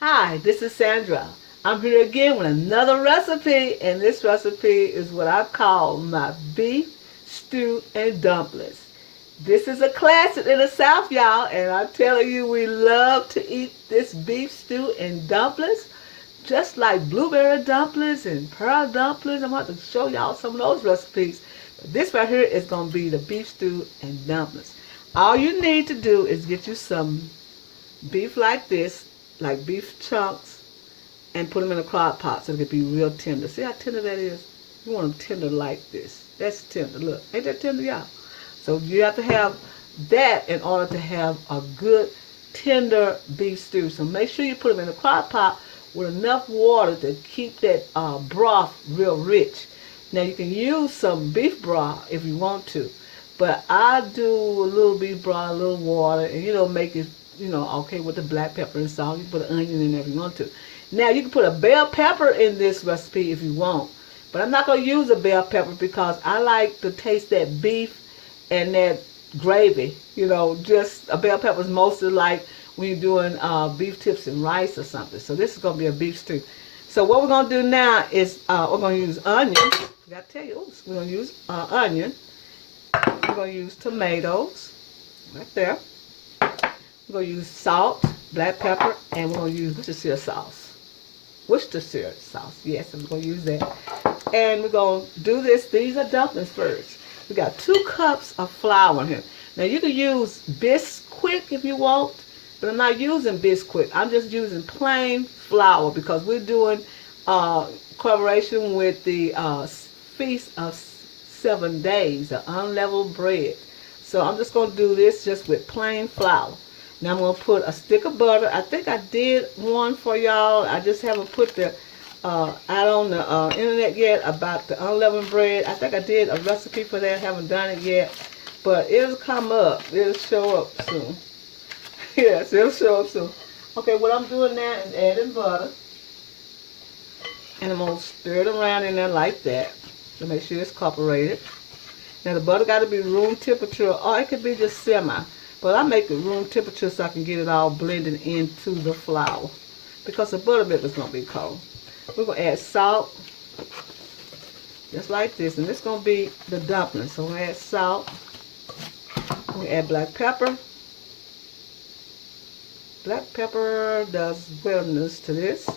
Hi, this is Sandra. I'm here again with another recipe, and this recipe is what I call my beef stew and dumplings. This is a classic in the South, y'all, and I'm telling you, we love to eat this beef stew and dumplings, just like blueberry dumplings and pearl dumplings. I'm about to show y'all some of those recipes. But this right here is going to be the beef stew and dumplings. All you need to do is get you some beef like this, like beef chunks, and put them in a crock pot so they can be real tender. See how tender that is? You want them tender like this. That's tender. Look, ain't that tender, y'all? So you have to have that in order to have a good tender beef stew. So make sure you put them in a crock pot with enough water to keep that broth real rich. Now you can use some beef broth if you want to, but I do a little beef broth, a little water, and make it okay with the black pepper and salt. You can put an onion in there if you want to. Now you can put a bell pepper in this recipe if you want, but I'm not gonna use a bell pepper because I like to taste that beef and that gravy. Just a bell pepper is mostly like when you're doing beef tips and rice or something. So this is gonna be a beef stew. So what we're gonna do now is we're gonna use onions. I gotta tell you, we're gonna use onion. We're gonna use tomatoes right there. We're going to use salt, black pepper, and we're going to use Worcestershire sauce. Worcestershire sauce, yes, I'm going to use that. And we're going to do this. These are dumplings first. We got 2 cups of flour in here. Now you can use Bisquick if you want, but I'm not using Bisquick. I'm just using plain flour because we're doing collaboration with the Feast of 7 Days, the unleavened bread. So I'm just going to do this just with plain flour. Now I'm going to put a stick of butter. I think I did one for y'all. I just haven't put the out on the internet yet about the unleavened bread. I think I did a recipe for that. Haven't done it yet. But it'll come up. It'll show up soon. Yes, it'll show up soon. Okay, what I'm doing now is adding butter. And I'm going to stir it around in there like that to make sure it's incorporated. Now the butter got to be room temperature, or it could be just semi. But I make it room temperature so I can get it all blended into the flour, because the buttermilk is going to be cold. We're going to add salt, just like this. And this is going to be the dumplings. So we're going to add salt. We're going to add black pepper. Black pepper does wellness to this.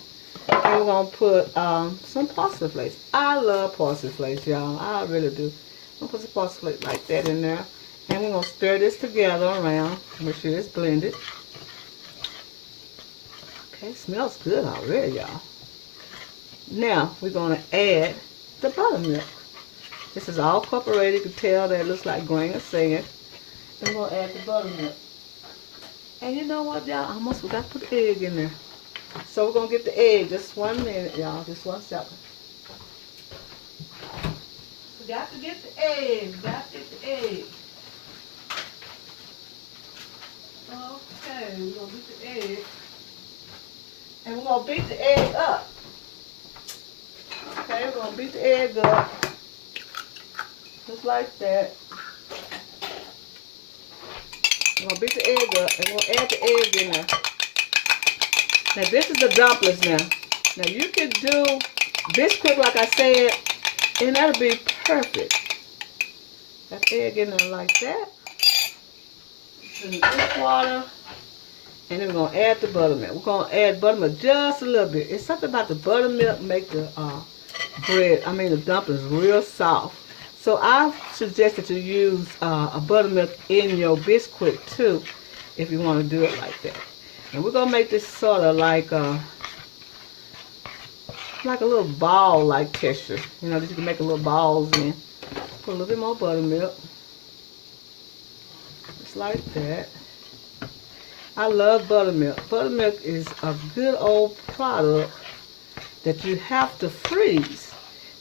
And we're going to put some parsley flakes. I love parsley flakes, y'all. I really do. I'm going to put some parsley flakes like that in there. And we're going to stir this together around. Make sure it's blended. Okay, it smells good already, y'all. Now, we're going to add the buttermilk. This is all incorporated. You can tell that it looks like grain of sand. And we're going to add the buttermilk. And you know what, y'all? I almost forgot to put the egg in there. So we're going to get the egg. Just 1 minute, y'all. Just 1 second. We got to get the egg. Got to get the egg. Okay, we're going to beat the egg. And we're going to beat the egg up. Okay, we're going to beat the egg up. Just like that. We're going to beat the egg up. And we're going to add the egg in there. Now this is the dumplings now. Now you can do this quick like I said, and that'll be perfect. Got the egg in there like that. In this water, and then we're going to add the buttermilk. We're going to add buttermilk just a little bit. It's something about the buttermilk make the the dumplings real soft. So I suggest that you use a buttermilk in your Bisquick too, if you want to do it like that. And we're going to make this sort of like a little ball-like texture. That you can make a little balls in. Put a little bit more buttermilk. Just like that. I love buttermilk. Buttermilk is a good old product that you have to freeze.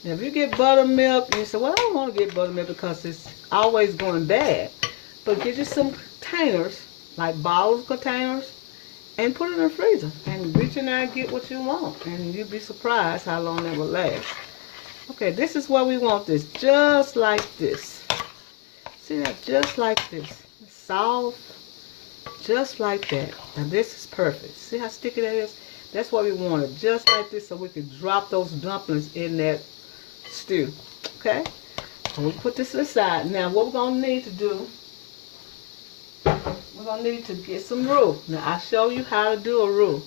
Now if you get buttermilk and you say, well, I don't want to get buttermilk because it's always going bad. But get you some containers, like bottle containers, and put it in the freezer. And reach in there and get what you want. And you'll be surprised how long that will last. Okay, this is where we want this. Just like this. See that? Just like this. Soft. Just like that. Now this is perfect. See how sticky that is? That's why we want it just like this so we can drop those dumplings in that stew. Okay? So we put this aside. Now what we're going to need to do, we're going to need to get some roux. Now I'll show you how to do a roux.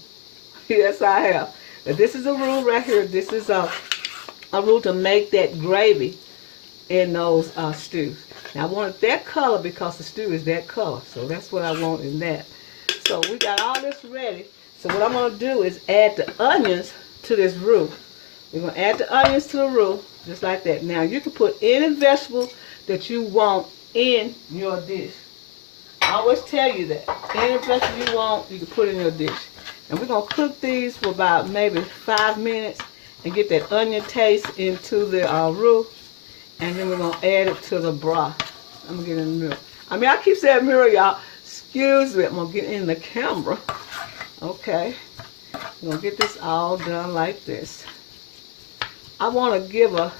Yes, I have. Now, this is a roux right here. This is a roux to make that gravy in those stews. Now I want it that color because the stew is that color. So that's what I want in that. So we got all this ready. So what I'm going to do is add the onions to this roux. We're going to add the onions to the roux, just like that. Now you can put any vegetable that you want in your dish. I always tell you that. Any vegetable you want, you can put in your dish. And we're going to cook these for about maybe 5 minutes and get that onion taste into the roux. And then we're going to add it to the broth. I'm going to get in the mirror. I keep saying mirror, y'all. Excuse me. I'm going to get in the camera. Okay. We're going to get this all done like this. I want to give a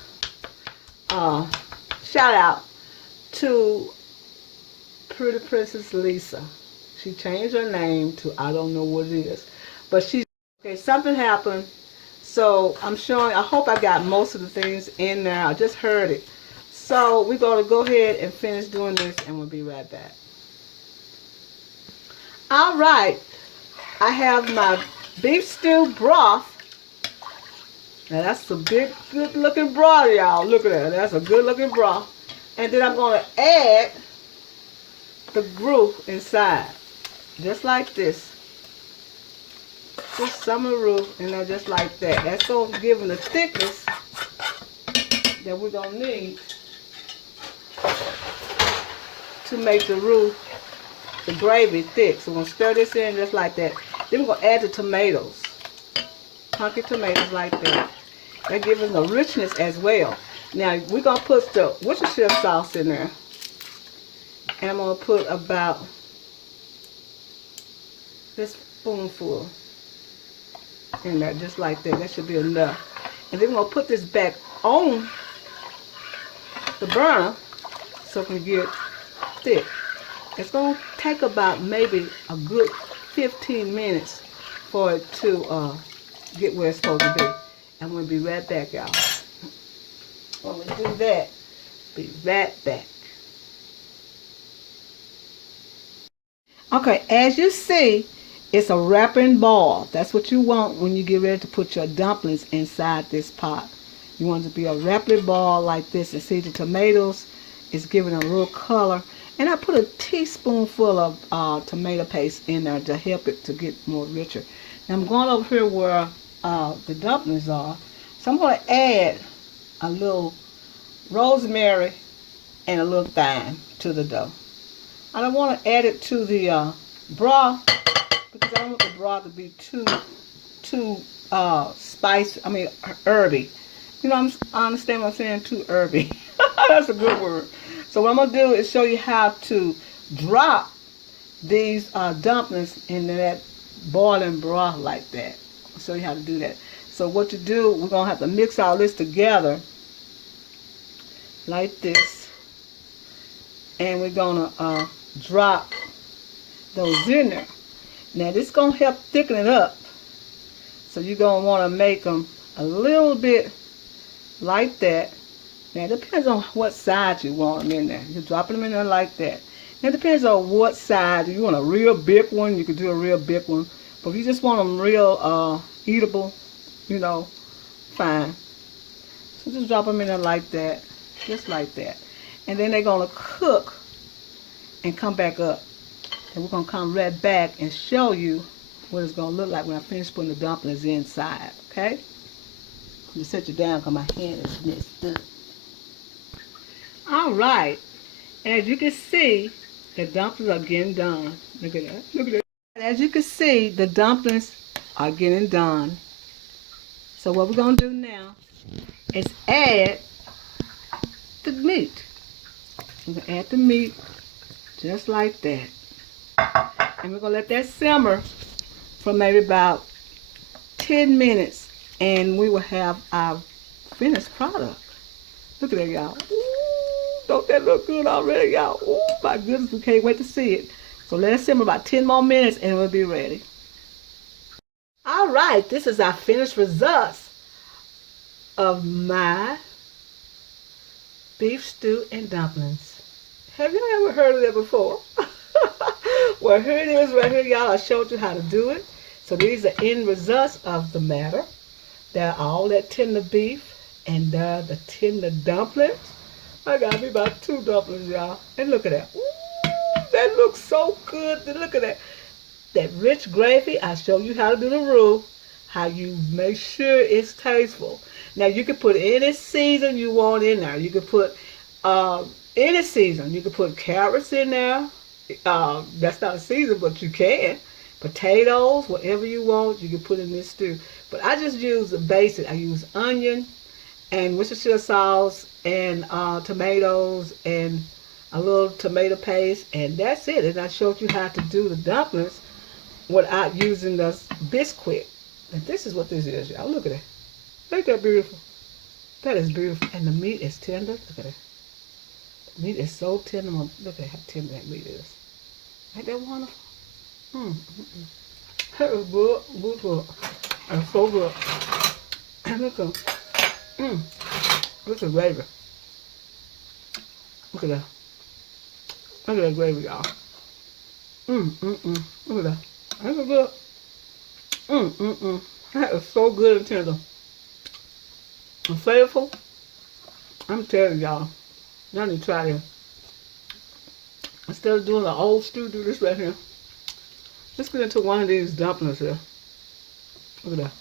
shout out to Pretty Princess Lisa. She changed her name to I don't know what it is. But okay, something happened. So I'm showing, I hope I got most of the things in there. I just heard it. So we're going to go ahead and finish doing this and we'll be right back. All right. I have my beef stew broth. Now that's a big, good looking broth, y'all. Look at that. That's a good looking broth. And then I'm going to add the roux inside. Just like this. Just some of the roux in there just like that. That's so giving the thickness that we're going to need to make the roux, the gravy thick. So we're going to stir this in just like that. Then we're going to add the tomatoes. Hunky tomatoes like that. That gives us the richness as well. Now we're going to put the Worcestershire sauce in there. And I'm going to put about this spoonful in there just like that. That should be enough. And then we're going to put this back on the burner so it can get thick. It's going to take about maybe a good 15 minutes for it to get where it's supposed to be. And we'll be right back, y'all. When we do that, be right back. Okay, as you see, it's a wrapping ball. That's what you want when you get ready to put your dumplings inside this pot. You want it to be a wrapping ball like this. And see, the tomatoes is giving a real color. And I put a teaspoonful of tomato paste in there to help it to get more richer. Now I'm going over here where the dumplings are. So I'm going to add a little rosemary and a little thyme to the dough. I don't want to add it to the broth because I don't want the broth to be too spicy. Herby. You know, I understand what I'm saying, too herby. That's a good word. So what I'm going to do is show you how to drop these dumplings into that boiling broth like that. I'll show you how to do that. So what you do, we're going to have to mix all this together like this. And we're going to drop those in there. Now this is going to help thicken it up. So you're going to want to make them a little bit like that. Now it depends on what size you want them in there. You're dropping them in there like that. Now it depends on what size. If you want a real big one, you can do a real big one. But if you just want them real eatable, you know, fine. So just drop them in there like that. Just like that. And then they're going to cook and come back up. And we're going to come right back and show you what it's going to look like when I finish putting the dumplings inside. Okay? I'm going to set you down because my hand is messed up. Alright. As you can see, the dumplings are getting done. Look at that. Look at that. As you can see, the dumplings are getting done. So what we're going to do now is add the meat. We're going to add the meat just like that. And we're going to let that simmer for maybe about 10 minutes. And we will have our finished product. Look at that, y'all. Ooh, don't that look good already, y'all? Oh, my goodness, we can't wait to see it. So let it simmer about 10 more minutes and we'll be ready. All right, this is our finished results of my beef stew and dumplings. Have you ever heard of that before? Well, here it is right here, y'all. I showed you how to do it. So these are end results of the matter. They're all that tender beef and the tender dumplings. I got me about 2 dumplings, y'all. And look at that. Ooh, that looks so good. Look at that. That rich gravy. I show you how to do the rule. How you make sure it's tasteful. Now you can put any season you want in there. You can put any season. You can put carrots in there. That's not a season, but you can. Potatoes, whatever you want, you can put in this stew. But I just use the basic. I use onion and Worcestershire sauce and tomatoes and a little tomato paste, and that's it. And I showed you how to do the dumplings without using the Bisquick. And this is what this is, y'all. Look at that. Ain't that beautiful? That is beautiful. And the meat is tender. Look at that. The meat is so tender. Look at how tender that meat is. Ain't that wonderful? That is good. Good, good. And so good. And look at look at the gravy. Look at that. Look at that gravy, y'all. Look at that. Ain't that good? That is so good and tender. And flavorful. I'm telling y'all. Y'all need to try this. Instead of doing the old stew, do this right here. Let's get into one of these dumplings here. Look at that.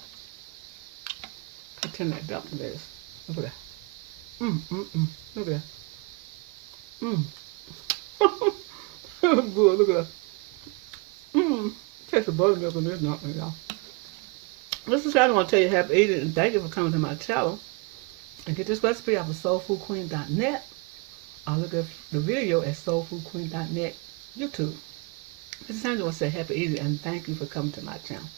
How tender that dumpling is. Look at that. Look at that. Good. Look at that. Taste the buttermilk in this dumpling, y'all. This is how I want to tell you happy eating, and thank you for coming to my channel. And get this recipe off of soulfoodqueen.net. Or look at the video at soulfoodqueen.net YouTube. This is how I want to say happy eating, and thank you for coming to my channel.